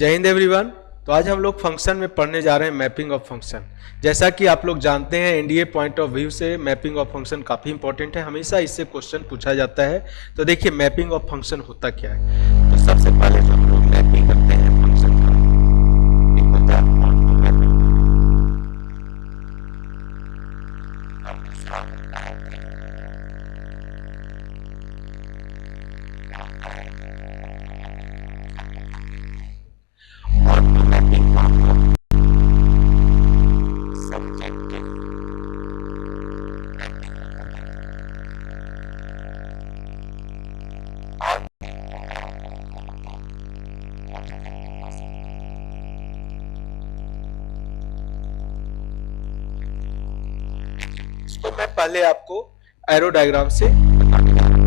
जय हिंद एवरीवन। तो आज हम लोग फंक्शन में पढ़ने जा रहे हैं मैपिंग ऑफ फंक्शन। जैसा कि आप लोग जानते हैं एनडीए पॉइंट ऑफ व्यू से मैपिंग ऑफ फंक्शन काफ़ी इंपॉर्टेंट है, हमेशा इससे क्वेश्चन पूछा जाता है। तो देखिए मैपिंग ऑफ फंक्शन होता क्या है। तो सबसे पहले जो हम लोग मैपिंग करते हैं फंक्शन का, एक होता है ऑटो मैपिंग का हम लोग सब्जेक्टिव इसको मैं पहले आपको एरो डायग्राम से बताने जा रहा हूं।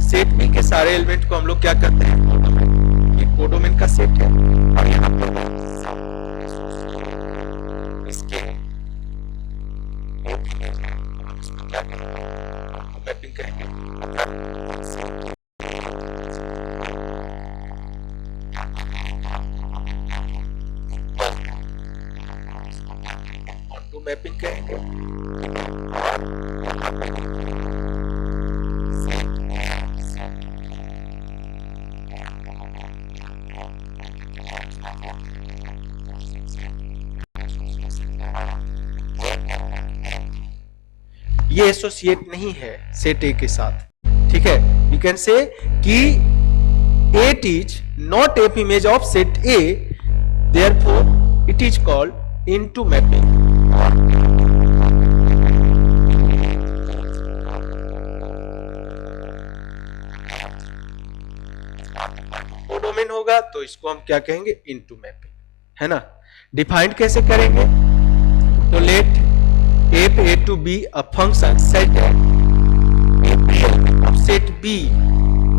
सेट बी के सारे एलिमेंट को हम लोग क्या करते हैं, कोडोमेन। ये कोडोमेन का सेट है और यहाँ पर इसके क्या करेंगे, मैपिंग करेंगे। ऑटो मैपिंग कहेंगे ये एसोसिएट नहीं है सेट ए के साथ, ठीक है। यू कैन से कि it is not an image of set A, therefore it is called into mapping. Codomain होगा तो इसको हम क्या कहेंगे, इनटू मैपिंग, है ना। डिफाइंड कैसे करेंगे, तो late if A to be a function set A every element of set B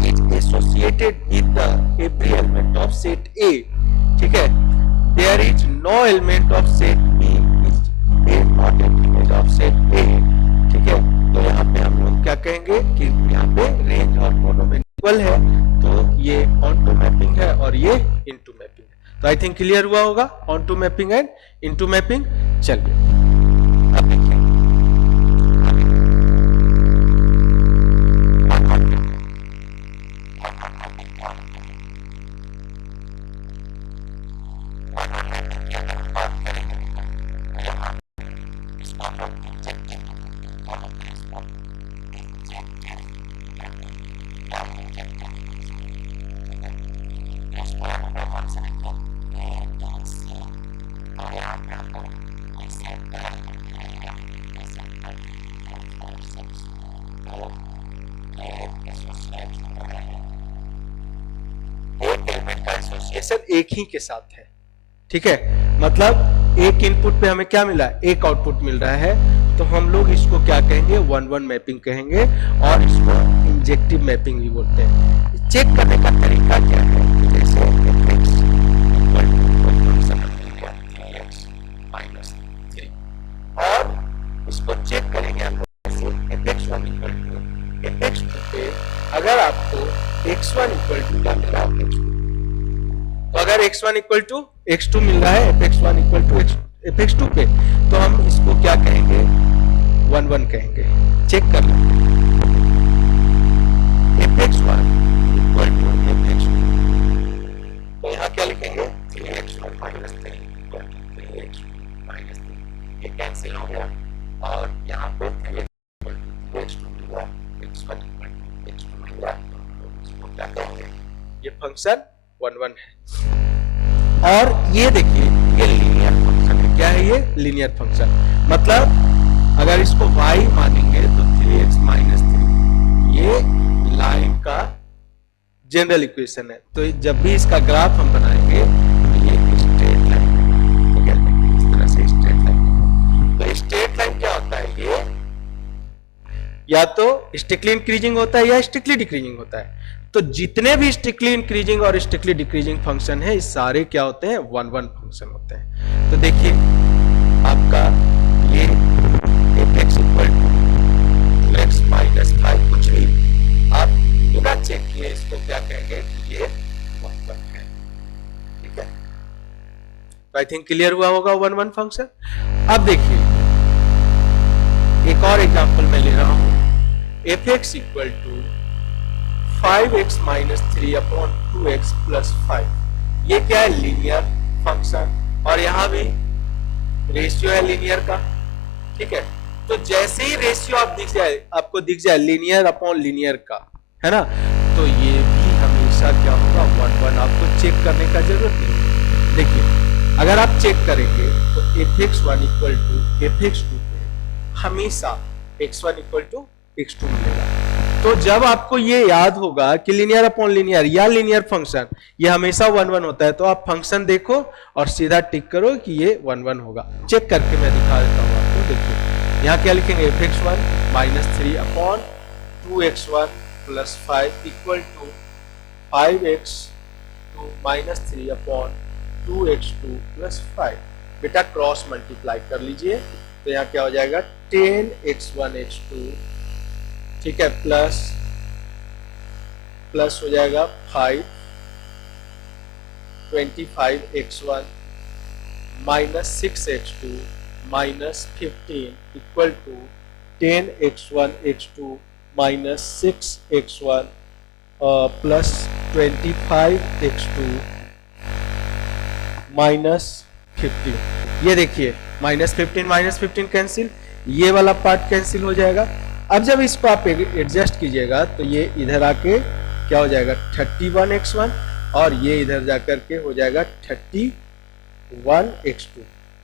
is associated with the every element of set A, ठीक है। There is no element of set B is a not an image of set A, ठीक है। तो यहाँ पे हम लोग क्या कहेंगे कि यहाँ पे रेंज और कोडोमेन इक्वल है, तो ये ऑन टू मैपिंग है और ये इनटू मैपिंग है। तो आई थिंक क्लियर हुआ होगा onto mapping and into mapping. चलिए अब देखिए एक ही के साथ है, ठीक है। मतलब एक इनपुट पे हमें क्या मिला, एक आउटपुट मिल रहा है, तो हम लोग इसको क्या कहेंगे, 1-1 मैपिंग कहेंगे और इसको इंजेक्टिव मैपिंग भी बोलते हैं। चेक करने का तरीका क्या है, जैसे और इसको चेक करेंगे हम लोग fx1 fx2 पे। अगर आपको x1 इक्वल टू क्या मिला, तो अगर x1 इक्वल टू x2 मिल रहा है, fx1 इक्वल टू fx2 पे, तो हम इसको क्या कहेंगे, 1-1 कहेंगे। चेक कर लो, fx1 इक्वल टू fx2, तो यहाँ क्या लिखेंगे, 3x1 माइनस 3x2 माइनस 3, ये कैंसिल हो गया और यहाँ पे 3x2 मिला, x1 इक्वल टू x2 मिला, इसको क्या कहेंगे, ये फंक्शन 1-1 है। और ये देखिए ये लीनियर फंक्शन है। क्या है ये, लीनियर फंक्शन। मतलब अगर इसको y मानेंगे तो 3x माइनस 3 ये लाइन का जनरल इक्वेशन है। तो जब भी इसका ग्राफ हम बनाएंगे तो ये स्ट्रेट लाइन, ठीक है, इस तरह से स्ट्रेट लाइन। तो स्ट्रेट लाइन क्या होता है, ये या तो स्ट्रिक्टली इंक्रीजिंग होता है या स्ट्रिक्टली डिक्रीजिंग होता है। तो जितने भी स्ट्रिक्टली इंक्रीजिंग और स्ट्रिक्टली डिक्रीजिंग फंक्शन है, इस सारे क्या होते हैं, 1 1 फंक्शन होते हैं। तो देखिए आपका ये f(x) = 2x माइनस 5 कुछ भी आप बिना चेक किए इसको क्या कहेंगे कि ये 1 1 है। ठीक है, तो आई थिंक क्लियर हुआ होगा 1 1 फंक्शन। अब देखिए एक और एग्जांपल मैं ले रहा हूं, f(x) = 5x minus 3/2x plus 5। ये क्या है, लीनियर फंक्शन, और यहां भी रेशियो है लीनियर का। ठीक है, तो जैसे ही रेशियो आपको दिख जाए लीनियर अपॉन लीनियर का, है ना, तो ये भी हमेशा क्या होगा, 1 1। आपको चेक करने का जरूरत नहीं। देखिए अगर आप चेक करेंगे तो f(x1) = f(x2) पे हमेशा x1 = x2 मिलेगा। तो जब आपको ये याद होगा कि लीनियर अपॉन लीनियर या लीनियर फंक्शन ये हमेशा 1 1 होता है, तो आप फंक्शन देखो और सीधा टिक करो कि ये 1 1 होगा। चेक करके मैं दिखा देता हूं आपको। देखिए यहाँ क्या लिखेंगे, f(x1) minus 3/2x1 plus 5 equal to 5x2 minus 3/2x2 plus 5। बेटा क्रॉस मल्टीप्लाई कर लीजिए, तो यहाँ क्या हो जाएगा, 10x1x2, ठीक है, प्लस हो जाएगा 5 25x1 minus 6x2 minus 15 equal to 10x1x2 minus 6x1 plus 25x2 minus 15। ये देखिए -15 कैंसिल, ये वाला पार्ट कैंसिल हो जाएगा। अब जब इसको आप एडजस्ट कीजिएगा तो ये इधर आके क्या हो जाएगा, 31x1, और ये इधर जाकर के हो जाएगा 31x2।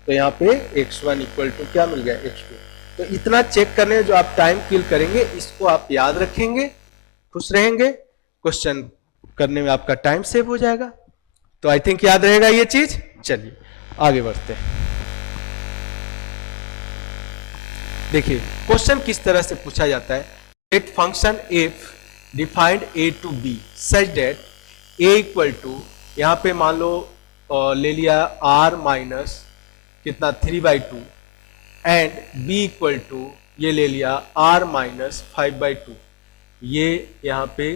तो यहाँ पे x1 इक्वल टू क्या मिल गया, x2। तो इतना चेक करने जो आप टाइम किल करेंगे, इसको आप याद रखेंगे, खुश रहेंगे, क्वेश्चन करने में आपका टाइम सेव हो जाएगा। तो आई थिंक याद रहेगा ये चीज। चलिए आगे बढ़ते हैं। देखिए क्वेश्चन किस तरह से पूछा जाता है, let function f defined a to b such that a equal to, यहाँ पे मान लो ले लिया r माइनस कितना 3/2 एंड b इक्वल टू ये ले लिया r माइनस 5/2। ये यहाँ पे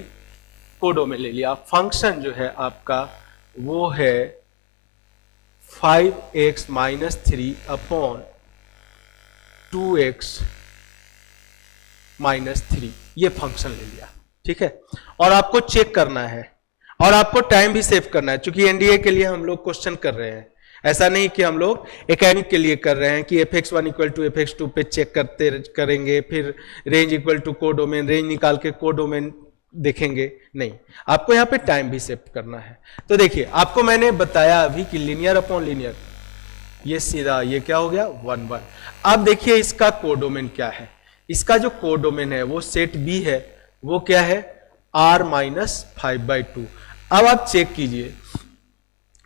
कोडो में ले लिया। फंक्शन जो है आपका वो है 5x माइनस 3/2x माइनस 3, ये फंक्शन ले लिया। ठीक है, और आपको चेक करना है और आपको टाइम भी सेव करना है, क्योंकि एनडीए के लिए हम लोग क्वेश्चन कर रहे हैं। ऐसा नहीं कि हम लोग एकेडमिक के लिए कर रहे हैं कि f(x1) = f(x2) पे चेक करेंगे, फिर range equal to codomain, range निकाल के कोडोमेन देखेंगे। नहीं, आपको यहाँ पे टाइम भी सेव करना है। तो देखिए आपको मैंने बताया अभी कि लीनियर अपॉन लीनियर, ये सीधा ये क्या हो गया 1 1। अब देखिए इसका कोडोमेन क्या है। इसका जो कोडोमेन है वो सेट बी है, वो क्या है r माइनस 5/2। अब आप चेक कीजिए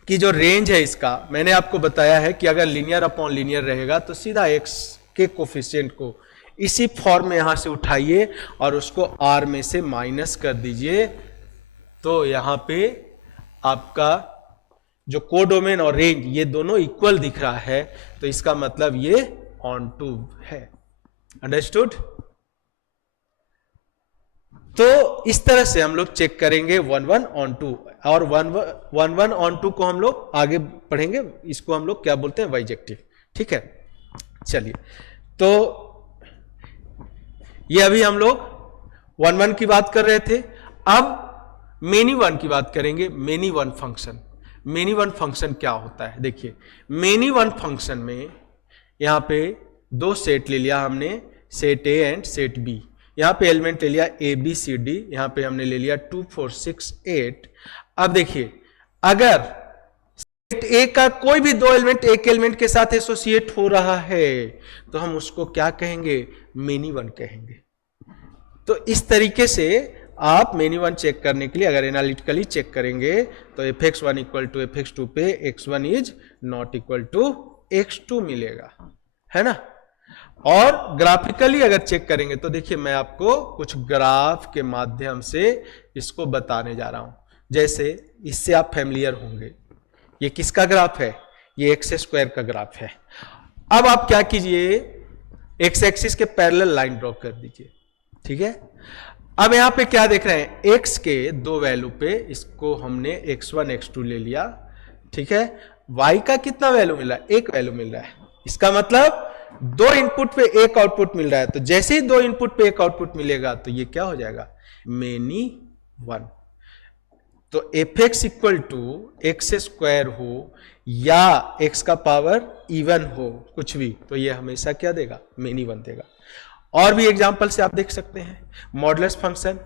कि जो रेंज है इसका, मैंने आपको बताया है कि अगर लीनियर अपॉन लीनियर रहेगा तो सीधा x के कोफिशिएंट को इसी फॉर्म में यहां से उठाइए और उसको r में से माइनस कर दीजिए। तो यहां पे आपका जो कोडोमेन और रेंज ये दोनों इक्वल दिख रहा है, तो इसका मतलब ये ऑन टू है। अंडरस्टूड? तो इस तरह से हम लोग चेक करेंगे 1 1 ऑन टू, और 1 1 ऑन टू को हम लोग आगे पढ़ेंगे। इसको हम लोग क्या बोलते हैं, बाइजेक्टिव। ठीक है, चलिए तो ये अभी हम लोग 1 1 की बात कर रहे थे। अब मेनी वन की बात करेंगे। Many one function, many one function क्या होता है, देखिए मेनी वन फंक्शन में यहां पे दो सेट ले लिया हमने, set A and set B. यहां पे एलिमेंट ले लिया ए बी सी डी, यहां पे हमने ले लिया 2 4 6 8। अब देखिए अगर सेट ए का कोई भी दो एलिमेंट एक एलिमेंट के साथ एसोसिएट हो रहा है तो हम उसको क्या कहेंगे, मेनी वन कहेंगे। तो इस तरीके से आप मेनी वन चेक करने के लिए अगर एनालिटिकली चेक करेंगे तो f(x1) = f(x2) पे x1 is not equal to x2 मिलेगा, है ना। और ग्राफिकली अगर चेक करेंगे तो देखिए मैं आपको कुछ ग्राफ के माध्यम से इसको बताने जा रहा हूं। जैसे इससे आप फैमिलियर होंगे, ये किसका ग्राफ है, ये एक्स स्क्वायर का ग्राफ है। अब आप क्या कीजिए, एक्स एक्सिस के पैरेलल लाइन ड्रॉ कर दीजिए, ठीक है। अब यहां पे क्या देख रहे हैं, एक्स के दो वैल्यू पे इसको हमने x1 x2 ले लिया, ठीक है। y का कितना वैल्यू मिल रहा है, एक वैल्यू मिल रहा है। इसका मतलब दो इनपुट पे एक आउटपुट मिल रहा है, तो जैसे ही दो इनपुट पे एक आउटपुट मिलेगा तो ये क्या हो जाएगा, मेनी वन। तो f x equal to x square हो या एक्स का पावर इवन हो, कुछ भी, तो ये हमेशा क्या देगा, मेनी वन देगा। और भी एग्जांपल से आप देख सकते हैं, मॉडुलस फंक्शन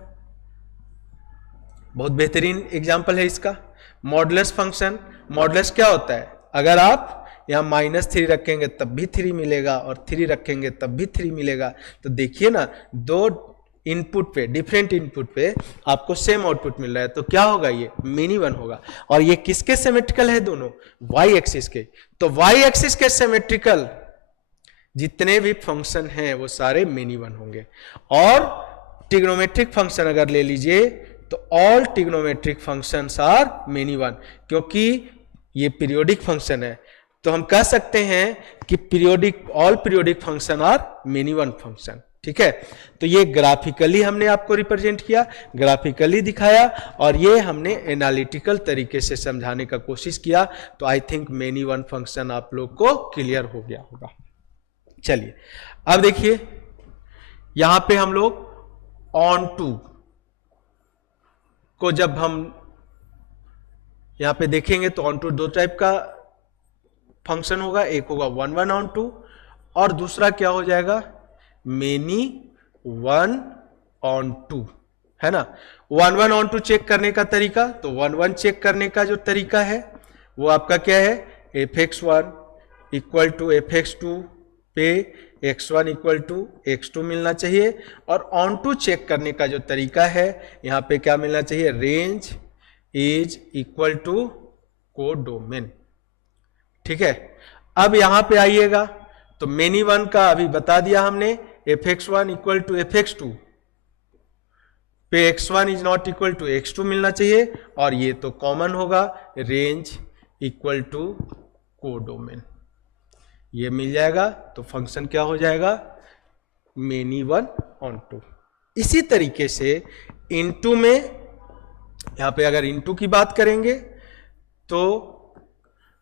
बहुत बेहतरीन एग्जांपल है इसका। मॉडुलस फंक्शन, मॉडुलस क्या होता है, अगर आप यहां -3 रखेंगे तब भी 3 मिलेगा और 3 रखेंगे तब भी 3 मिलेगा। तो देखिए ना, दो इनपुट पे, डिफरेंट इनपुट पे आपको सेम आउटपुट मिल रहा है, तो क्या होगा, ये मेनी वन होगा। और ये किसके सिमेट्रिकल है, दोनों वाई एक्सिस के। तो वाई एक्सिस के सिमेट्रिकल जितने भी फंक्शन हैं वो सारे मेनी वन होंगे। और ट्रिग्नोमेट्रिक फंक्शन अगर ले लीजिए तो all trigonometric functions are many one, क्योंकि ये पीरियोडिक फंक्शन है। तो हम कह सकते हैं कि periodic, all periodic function are many one function, ठीक है। तो ये ग्राफिकली हमने आपको रिप्रेजेंट किया, ग्राफिकली दिखाया, और ये हमने एनालिटिकल तरीके से समझाने का कोशिश किया। तो I think many one function आप लोग को क्लियर हो गया होगा। चलिए अब देखिए, यहां पे हम लोग ऑन टू को जब हम यहां पे देखेंगे तो ऑन टू दो टाइप का फंक्शन होगा, एक होगा 1 1 ऑन टू और दूसरा क्या हो जाएगा, मेनी वन ऑन टू, है ना। 1 1 ऑन टू चेक करने का तरीका, तो 1 1 चेक करने का जो तरीका है वो आपका क्या है, fx1 इक्वल टू fx2 पे x1 इक्वल टू x2 मिलना चाहिए। और ऑन टू चेक करने का जो तरीका है, यहां पे क्या मिलना चाहिए, range is equal to codomain, ठीक है। अब यहां पे आइएगा तो मेनी वन का अभी बता दिया हमने, fx1 इक्वल टू fx2 पे x1 is not equal to x2 मिलना चाहिए, और ये तो कॉमन होगा, रेंज इक्वल टू कोडोमेन, ये मिल जाएगा। तो फंक्शन क्या हो जाएगा, मेनी वन ऑन टू। इसी तरीके से इनटू में, यहां पे अगर इनटू की बात करेंगे तो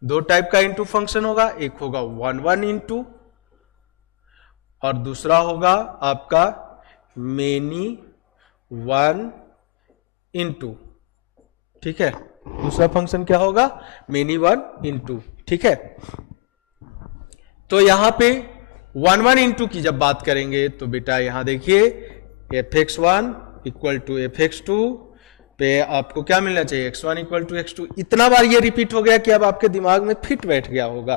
दो टाइप का इनटू फंक्शन होगा, एक होगा 1 1 इनटू और दूसरा होगा आपका मेनी वन इनटू, ठीक है। दूसरा फंक्शन क्या होगा, मेनी वन इनटू, ठीक है। तो यहां पे 1 1 इनटू की जब बात करेंगे तो बेटा यहां देखिए fx1 इक्वल टू fx2 पे आपको क्या मिलना चाहिए, x1 इक्वल टू x2। इतना बार ये रिपीट हो गया कि अब आपके दिमाग में फिट बैठ गया होगा,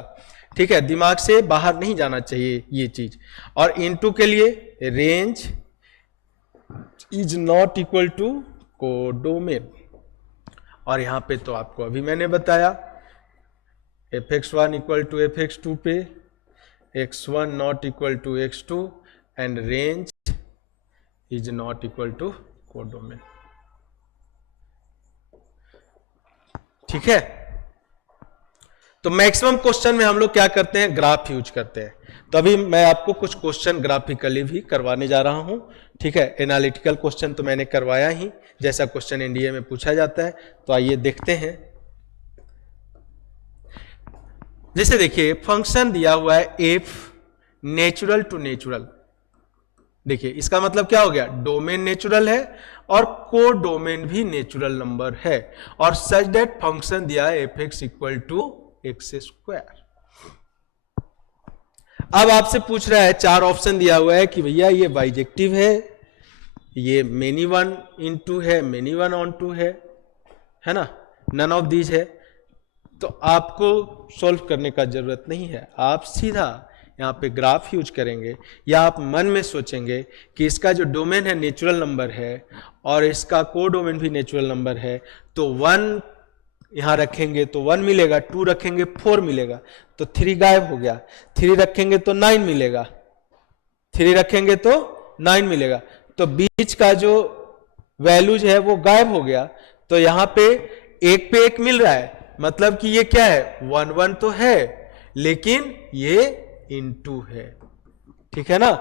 ठीक है, दिमाग से बाहर नहीं जाना चाहिए ये चीज। और इनटू के लिए range is not equal to codomain, और यहां पे तो आपको अभी मैंने बताया fx1 इक्वल टू fx2 पे x1 not equal to x2 and range is not equal to codomain, ठीक है। तो मैक्सिमम क्वेश्चन में हम लोग क्या करते हैं, ग्राफ यूज करते हैं। तो अभी मैं आपको कुछ क्वेश्चन ग्राफिकली भी करवाने जा रहा हूं, ठीक है। एनालिटिकल क्वेश्चन तो मैंने करवाया ही, जैसा क्वेश्चन एनडीए में पूछा जाता है। तो आइए देखते हैं। जैसे देखिए फंक्शन दिया हुआ है एफ नेचुरल टू नेचुरल, देखिए इसका मतलब क्या हो गया, डोमेन नेचुरल है और को डोमेन भी नेचुरल नंबर है, और सच दैट फंक्शन दिया है f x equal to x square. अब आपसे पूछ रहा है, चार ऑप्शन दिया हुआ है कि भैया ये बाइजेक्टिव है, ये मेनी वन इनटू है, मेनी वन ऑन टू है ना, नन ऑफ दीज है। तो आपको सॉल्व करने का जरूरत नहीं है, आप सीधा यहाँ पे ग्राफ यूज करेंगे, या आप मन में सोचेंगे कि इसका जो डोमेन है नेचुरल नंबर है और इसका को डोमेन भी नेचुरल नंबर है, तो 1 यहाँ रखेंगे तो 1 मिलेगा, 2 रखेंगे 4 मिलेगा, तो 3 गायब हो गया, 3 रखेंगे तो 9 मिलेगा, 3 रखेंगे तो 9 मिलेगा। तो बीच का जो वैल्यूज है वो गायब हो गया। तो यहां पे 1 पे 1 मिल रहा है, मतलब कि ये क्या है, 1 1 तो है लेकिन ये इनटू है। ठीक है ना,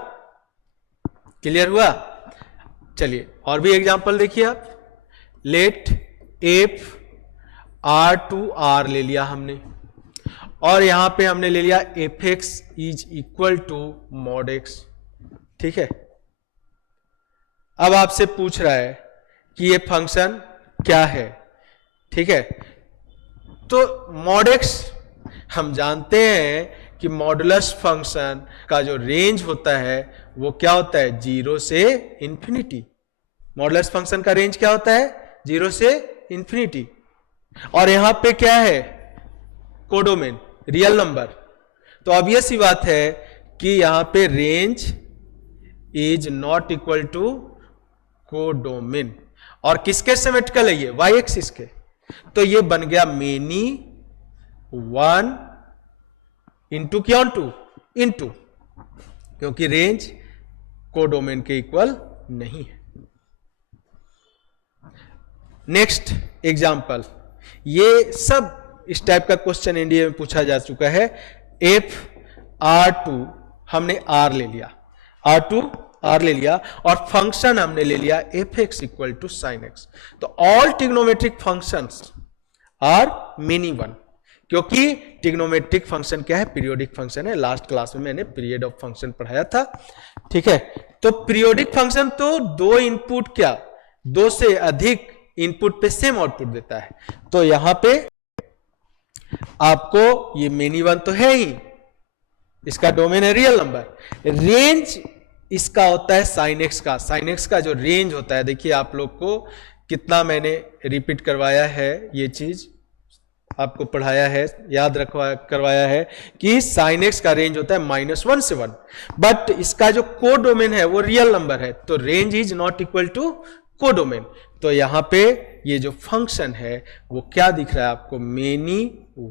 क्लियर हुआ। चलिए और भी एग्जांपल देखिए आप। Let f R to R ले लिया हमने, और यहां पे हमने ले लिया f x is equal to mod x. ठीक है, अब आपसे पूछ रहा है कि ये फंक्शन क्या है। ठीक है, तो मॉड एक्स हम जानते हैं कि मॉडुलस फंक्शन का जो रेंज होता है वो क्या होता है, 0 से इंफिनिटी। मॉडुलस फंक्शन का रेंज क्या होता है, 0 से इंफिनिटी। और यहां पे क्या है, कोडोमेन, रियल नंबर। तो ऑब्वियस सी बात है कि यहां पे range is not equal to codomain. और किसके सिमेट्रिकल है ये, वाई एक्सिस के। तो ये बन गया मेनी 1 इंटू क्या, टू इंटू, क्योंकि रेंज कोडोमेन के इक्वल नहीं है। नेक्स्ट एग्जाम्पल, ये सब इस टाइप का क्वेश्चन इंडिया में पूछा जा चुका है। एफ आर टू हमने आर ले लिया, आर टू आर ले लिया, और फंक्शन हमने ले लिया f x equal to sine x. तो all trigonometric functions are many one, क्योंकि ट्रिग्नोमेट्रिक फंक्शन क्या है, पीरियोडिक फंक्शन है। लास्ट क्लास में मैंने पीरियड ऑफ फंक्शन पढ़ाया था। ठीक है, तो पीरियोडिक फंक्शन तो 2 इनपुट क्या, 2 से अधिक इनपुट पे सेम आउटपुट देता है। तो यहां पे आपको ये मेनी वन तो है ही, इसका डोमेन है रियल नंबर। रेंज इसका होता है साइन एक्स का। साइन एक्स का जो रेंज होता है, देखिए आप लोग को कितना मैंने रिपीट करवाया है, ये चीज आपको पढ़ाया है, याद करवाया है कि साइन एक्स का रेंज होता है -1 से 1, बट इसका जो कोडोमेन है वो रियल नंबर है। तो range is not equal to codomain. तो यहां पे ये जो फंक्शन है वो क्या दिख रहा है आपको, मेनी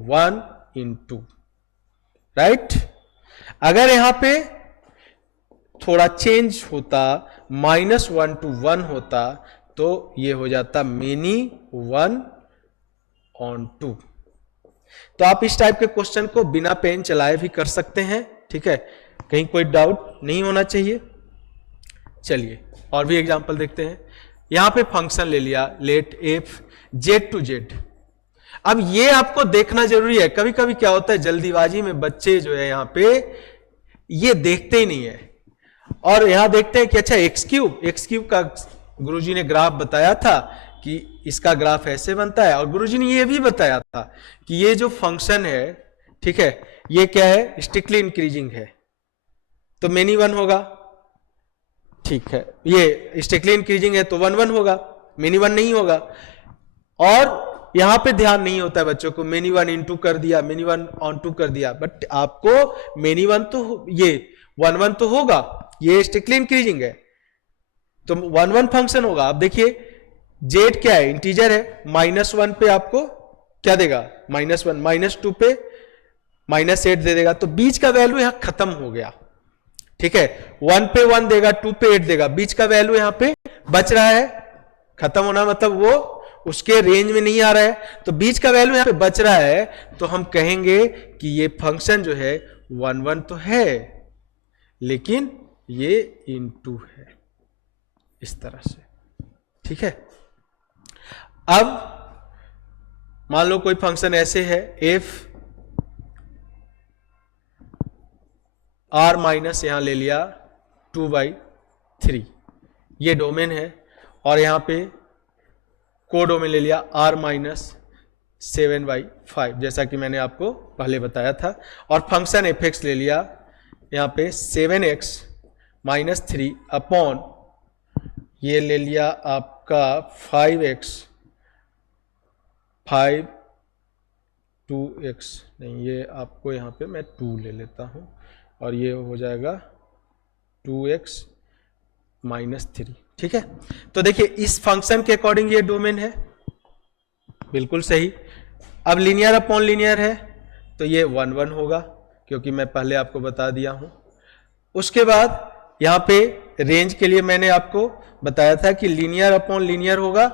1 इंटू, राइट। अगर यहां पे थोड़ा चेंज होता, -1 to 1 होता, तो ये हो जाता मेनी 1 on 2। तो आप इस टाइप के क्वेश्चन को बिना पेन चलाए भी कर सकते हैं। ठीक है, कहीं कोई डाउट नहीं होना चाहिए। चलिए और भी एग्जांपल देखते हैं। यहां पे फंक्शन ले लिया, let F Z to Z. अब ये आपको देखना जरूरी है। कभी कभी क्या होता है, जल्दीबाजी में बच्चे जो है यहां पे ये देखते ही नहीं है, और यहां देखते हैं कि अच्छा एक्स क्यूब का गुरुजी ने ग्राफ बताया था कि इसका ग्राफ ऐसे बनता है, और गुरुजी ने ये भी बताया था कि ये जो फंक्शन है, ठीक है, ये क्या है, स्ट्रिक्टली इंक्रीजिंग है, तो मेनी 1 होगा। ठीक है, ये स्ट्रिक्टली इंक्रीजिंग है तो 1 1 होगा, मेनी 1 नहीं होगा। और यहां पे ध्यान नहीं होता है बच्चों को, मेनी 1 इंटू कर दिया, मेनी 1 ऑन टू कर दिया, बट आपको मेनी 1 तो ये 1 1 तो होगा, ये स्ट्रिक्टली इंक्रीजिंग है तो 1 1 फंक्शन होगा। आप देखिए जेड क्या है, इंटीजर है, -1 पे आपको क्या देगा, -1, -2 पे -8 दे देगा, तो बीच का वैल्यू यहां खत्म हो गया। ठीक है, 1 पे 1 देगा, 2 पे 8 देगा, बीच का वैल्यू यहां पे बच रहा है। खत्म होना मतलब वो उसके रेंज में नहीं आ रहा है, तो बीच का वैल्यू यहां पे बच रहा है, तो हम कहेंगे कि ये फंक्शन जो है 1 1 तो है लेकिन ये इनटू है, इस तरह से। ठीक है, अब मान लो कोई फंक्शन ऐसे है, एफ आर माइनस यहां ले लिया 2/3, ये डोमेन है, और यहां पे कोडोमेन ले लिया r माइनस 7/5, जैसा कि मैंने आपको पहले बताया था। और फंक्शन एफ एक्स ले लिया यहां पे 7x - 3 अपॉन ये ले लिया आपका 5x 2x, नहीं ये आपको यहां पे मैं 2 ले लेता हूं, और ये हो जाएगा 2x - 3। ठीक है, तो देखिए इस फंक्शन के अकॉर्डिंग ये डोमेन है, बिल्कुल सही। अब लीनियर अपॉन लीनियर है तो ये 1 1 होगा, क्योंकि मैं पहले आपको बता दिया हूं। उसके बाद यहाँ पे रेंज के लिए मैंने आपको बताया था कि लीनियर अपॉन लीनियर होगा,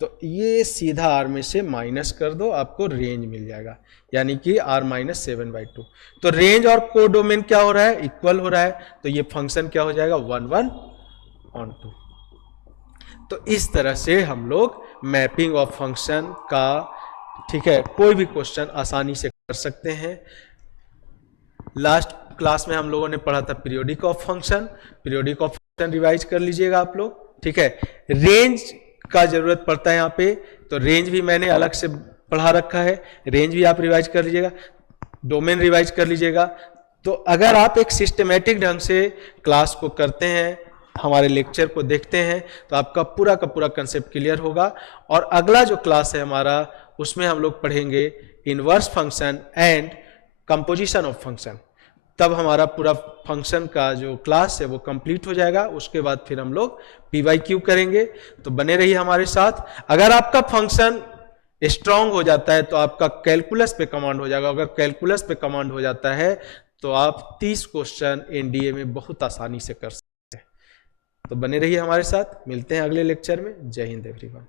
तो ये सीधा आर में से माइनस कर दो, आपको रेंज मिल जाएगा, यानी कि r माइनस 7/2। तो रेंज और कोडोमेन क्या हो रहा है, इक्वल हो रहा है, तो ये फंक्शन क्या हो जाएगा 1/1/2। तो इस तरह से हम लोग मैपिंग ऑफ फंक्शन का, ठीक है, कोई भी क्वेश्चन आसानी से कर सकते हैं। लास्ट क्लास में हम लोगों ने पढ़ा था periodic of function, periodic of function revise कर लीजिएगा आप लोग, ठीक है। रेंज का जरूरत पड़ता है यहाँ पे, तो रेंज भी मैंने अलग से पढ़ा रखा है, रेंज भी आप रिवाइज कर लीजिएगा, डोमेन रिवाइज कर लीजिएगा। तो अगर आप एक सिस्टमेटिक ढंग से क्लास को करते हैं, हमारे लेक्चर को देखते हैं, तो आपका पूरा का पूरा कंसेप्ट क्लियर होगा। और अगला जो क्लास है हमारा, उसमें हम लोग पढ़ेंगे inverse function and composition of function. तब हमारा पूरा फंक्शन का जो क्लास है वो कंप्लीट हो जाएगा। उसके बाद फिर हम लोग PYQ करेंगे। तो बने रहिए हमारे साथ। अगर आपका फंक्शन स्ट्रांग हो जाता है तो आपका कैलकुलस पे कमांड हो जाएगा। अगर कैलकुलस पे कमांड हो जाता है तो आप 30 क्वेश्चन NDA में बहुत आसानी से कर सकते हैं। तो बने रहिए हमारे साथ, मिलते हैं अगले लेक्चर में। जय हिंद एवरीवन।